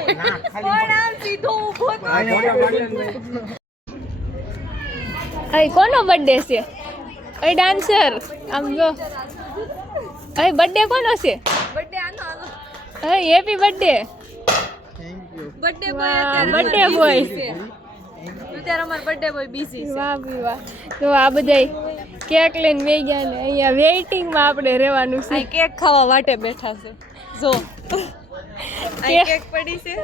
પણ આમ સીધું ઊભો તો કોનો બર્થડે છે? અહીં ડાન્સર આમ જો. અહીં બર્થડે કોનો છે? બર્થડે આનો આનો. અહીં happy birthday birthday boy busy છે. અત્યારે અમાર બર્થડે બોય બીઝી છે. વાહ બી વાહ. તો આ બધાય કેક લઈને વે ગયા ને અહીંયા વેઇટિંગમાં આપણે રહેવાનું છે. કેક ખાવા માટે બેઠા છે. જો. કેક પડી છે?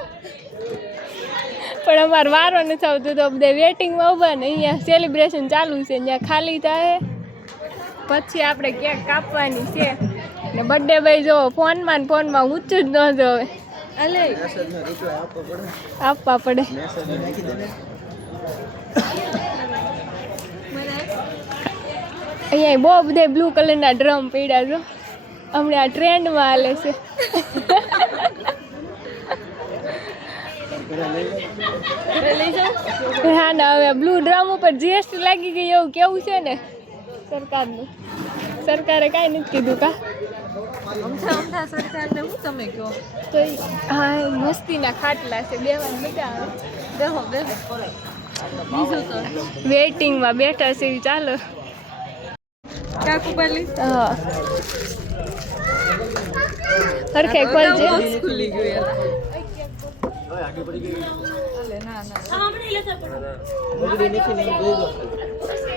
પણ અમારે વારો નથી આવતો તો બધા વેટિંગમાં ઊભા ને અહીંયા સેલિબ્રેશન ચાલુ છે અહીંયા ખાલી થાય. પછી આપણે કેક કાપવાની છે. ને બર્થડે ભાઈ જો ફોનમાં ને ફોનમાં ઊંચું જ ન જોવે અલે. આપવા પડે. અહીંયા બહુ બધા બ્લુ કલરના ડ્રમ પડ્યા છો હમણાં આ ટ્રેન્ડમાં હાલે છે ઘરે લઈ જાઓ હા ના હવે બ્લુ ડ્રમ ઉપર જીએસટી લાગી ગઈ એવું કેવું છે ને? સરકારનું. સરકારે કાંઈ નથી કીધું કા? સરકારને હું તમે કહો? તો હા મસ્તીના ખાટલા છે બેવાની મજા આવે. બેહો બેહો. બીજું તો. વેઇટિંગમાં બેઠા છે ચાલો. કાકુ પાલી હા ખોલજે. ગયું ના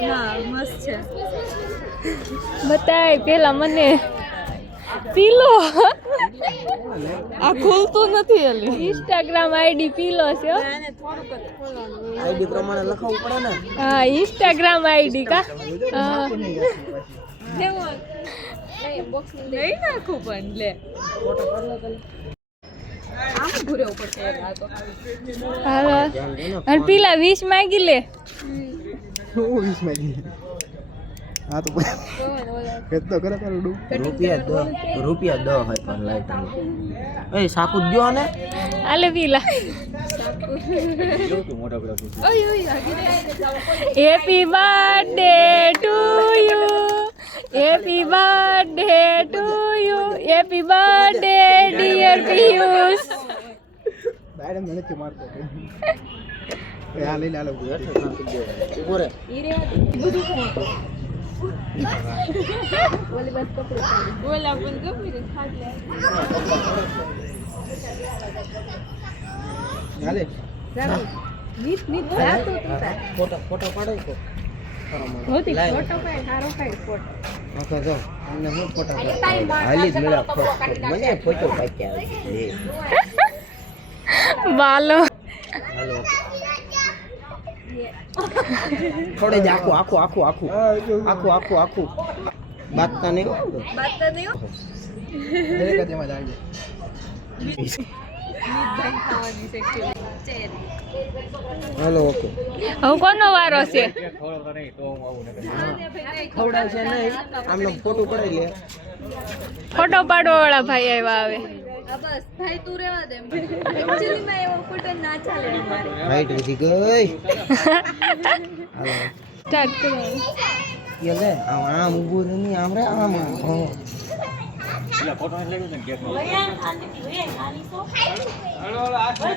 ના. મસ્ત છે. બતાય પેલા મને પીલો. આ ખુલતું નથી અલી ઇન્સ્ટાગ્રામ આઈડી પીલો છે આઈડી પ્રમાણે લખવું પડે ને? હા ઇન્સ્ટાગ્રામ આઈડી કા? હા. લઈ નાખું પણ લે. આમ ઘૂરે ઉપર છે આ તો. હા અને પેલા વીસ માંગી લે. વીસ માંગી હા તો ખેત તો કરે તારું ડૂબ રૂપિયા દો રૂપિયા દો હોય પણ લાઈટ એ સાકું દ્યો ને. આલે પીલા. ઓય ઓય આગળ happy birthday to you happy birthday to you happy birthday dear Piyush દાડે નથી મારતો આ લઈ લે આ લે ઊભો રે ઈ દે. બધું ઓલી બસ કપડું. ઓલા પણ ગમી રે ખાટ લે હાલે. રામી નીત નીત જાતો તું તાર. ફોટો ફોટો પાડો કો હોતી. ફોટો પાડ હારો પાડ ફોટો. નકર જો. અમને હું ફોટા હાલી મેળા મને ફોટો પાક્યા હાલો. થોડે જ આખું આખું આખું આખું. આખું આખું આખું. બાતતા નહીં બાતતા નહીં છે actually. ચેરી. Hello okay. હવે કોનો વારો છે? ખવડાવશે નહીં. આમને ફોટો પડાવી લે. ફોટો પાડવા વાળા ભાઈ આવ્યા આવે બસ. ભાઈ તું રહેવા દે એક્ચ્યુઅલી મેં એવો ફોટો ના ચાલે અમારે હાઈટ વધી ગઈ. સ્ટાર્ટ કરો. યલે આમ આમ ઊભું નહીં આમ રે આમ આમ. હા.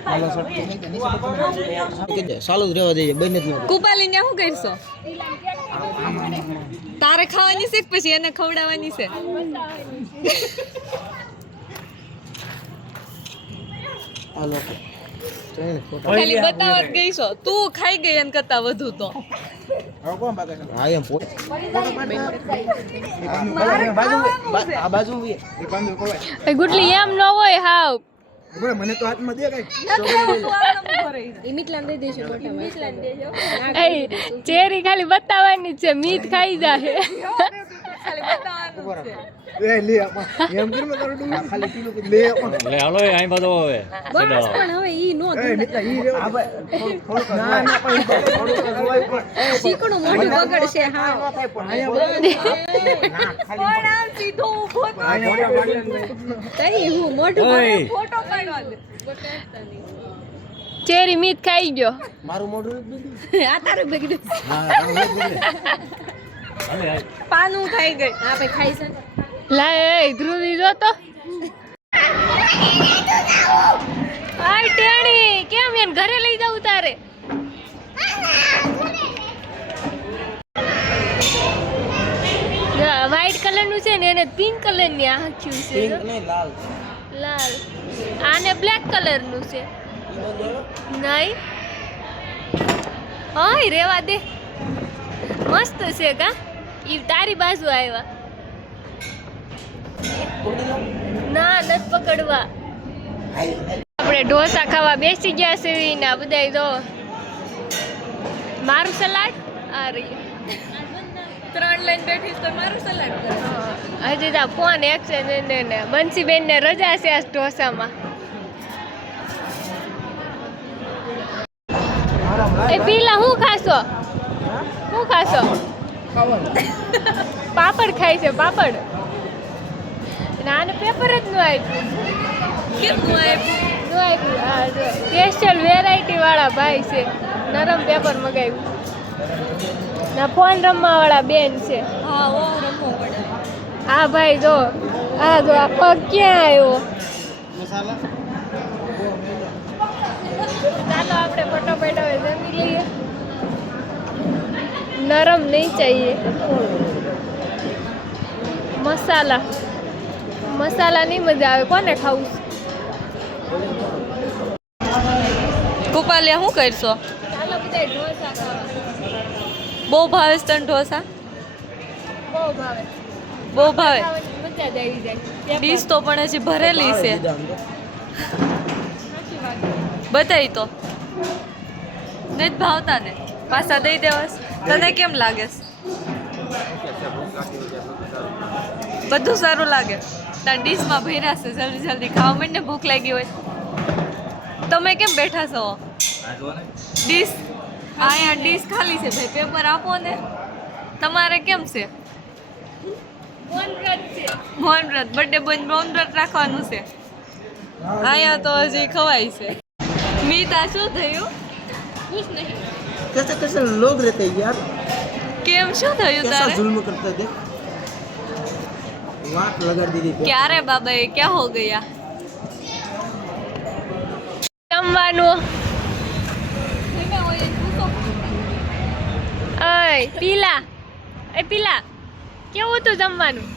Hello sir. ચાલુ જ રહેવા દેજે બંને જ ન કુપાલી ને શું કરશો? તારે ખાવાની છે કે પછી એને ખવડાવવાની છે? હાલો. ચાલ ખાલી ગઈ છો. તું ખાઈ ગઈ એન કરતા વધુ તો. હા એમ આ બાજુ ગુટલી એમ ન હોય હાવ. મને તો હાથમાં દે કઈ. એ ચેરી ખાલી બતાવવાની છે મીત ખાઈ જાય ખાલી હાલો એ અહીં બધો હવે. પણ હવે ઈ નો એ મિત્ર ઈ રે આ ભાઈ થોડુંક ના ના પણ થોડુંક જોવાય પણ શીકણું મોઢું બગડશે હા. આયા ના ખાલી પણ આમ સીધો ઊભો તો આયા તઈ હું મોઢું ઓય. બગડે, ફોટો પાડવા દે ચેરી મીત ખાઈ ગયો. મારું મોઢું આ તારું બગડ્યું. પાનું ખાઈ ગઈ. હા ભાઈ ખાઈ શકે લાય એ ધ્રુવી જો તો કેમ એમ ઘરે લઈ જાઉં તારે? વ્હાઈટ કલરનું છે ને એને પિંક કલરની આંખ્યું છે પિંક. નહીં લાલ. લાલ. આને બ્લેક કલરનું છે. નહીં? હાય રેવા દે. મસ્ત છે કા? ઈ તારી બાજુ આવ્યા ના નથી પકડવા. આપણે ઢોસા ખાવા બેસી ગયા છે ને બધાય બધા જો. મારું સલાડ? આ રહી. ત્રણ લઈને બેઠી તો મારું સલાડ હજી તો ફોન એક્સચેન્જ ને ને બંસીબેન ને રજા છે આ ઢોસામાં. એ પીલા હું ખાશો? હું ખાશો? પાપડ ખાય છે પાપડ. ના આને પેપર જ ન આપ્યું. કેમ આપ્યું? ન આપ્યું હા જો. સ્પેશિયલ વેરાયટી વાળા ભાઈ છે. નરમ પેપર મગાવ્યું. ના ફોન રમવા વાળા બેન છે. હા ઓ રમવો પડે આ ભાઈ જો. આ જો આ પગ ક્યાં આવ્યો? મસાલા? ચાલો આપણે ફટાફટ હવે જમી લઈએ. નરમ નહીં ચાહીએ મસાલા મસાલા નહીં મજા આવે કોને ખાવું કુપાલિયા શું કરશો? બહુ ભાવે છે તને ઢોસા? બહુ ભાવે. બહુ ભાવે. ખાવાની મજા જ આવી જાય. ડીશ તો પણ હજી ભરેલી છે. બતાવી તો. નથી ભાવતા ને. પાછા દઈ દેવાસ તને કેમ લાગે? બધું સારું લાગે. તાર ડીશમાં ભર્યા છે જલ્દી જલ્દી ખાવા માંડ ભૂખ લાગી હોય. તમે કેમ બેઠા છો? ડીશ? અહીંયા ડીશ ખાલી છે ભાઈ પેપર આપો ને. તમારે કેમ છે? મોહનવ્રત બર્થડે બોય મોહનવ્રત રાખવાનું છે. અહીંયા તો હજી ખવાય છે. મીતા શું થયું? कुछ नहीं कैसे कैसे लोग रहते हैं यार કેમ શું થયું कैसा તારે जुल्म करते हैं देख वाट लगा दी थी ક્યારે બાબા એ ક્યાં હો ગયા જમવાનું અય પીલા એ પીલા કેવું હતું જમવાનું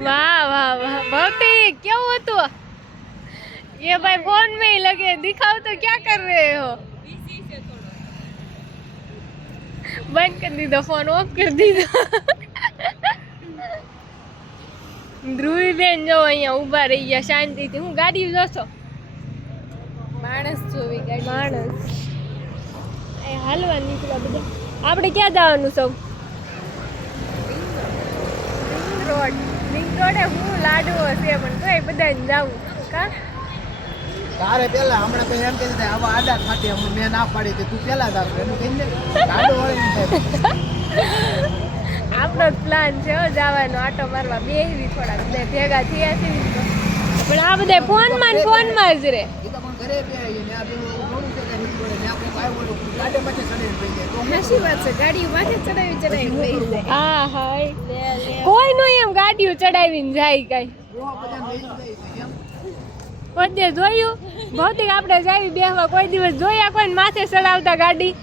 વાહ વાહ વાહ ભૌતિક કેવું હતું ये भाई फोन में ही लगे दिखाओ तो क्या कर रहे हो बंद कर दीदो फोन ऑफ कर दीदो ધ્રુવી બેન જો અહીંયા ઊભા રહી ગયા શાંતિથી હું ગાડી જોશો માણસ જોવી ગાડી માણસ એ હાલવા નીકળ્યા બધા આપણે ક્યાં જવાનું સૌ રિંગ રોડ રિંગ રોડે હું લાડવો છે પણ તોય બધાને જાવું કા તારે પેલા હમણાં કઈ એમ કે દીધા આવા આડા ખાતે હમણાં મેં ના પાડી હતી તું પેલા તાર એનું વાળી થાય આપણો જ પ્લાન છે હો જવાનો આટો મારવા. બેહવી થોડા બધા ભેગા થયા છે પણ આ બધા ફોનમાં ફોન ફોનમાં જ રે. ને ને કોઈ નો એમ ગાડીઓ ચડાવીને જાય કઈ. પોતે જોયું ભૌતિક આપણે જાવી બેહવા કોઈ દિવસ જોયા કોઈ માથે ચડાવતા ગાડી.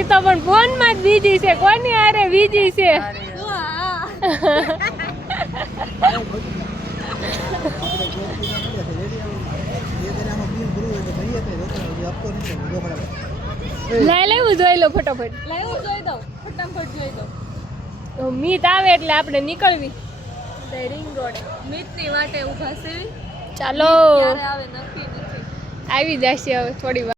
એ તો પણ ફોનમાં જ બીજી છે. કોની હારે બીજી છે? લઈ લેવું જોઈ લો ફટાફટ. લેવું જોઈ દઉં. ફટાફટ જોઈ દઉં. તો મીત આવે એટલે આપણે નીકળવી. રિંગ રોડ મિતની વાટે ઊભા છે. ચાલો. આવી જશે હવે થોડી વાર.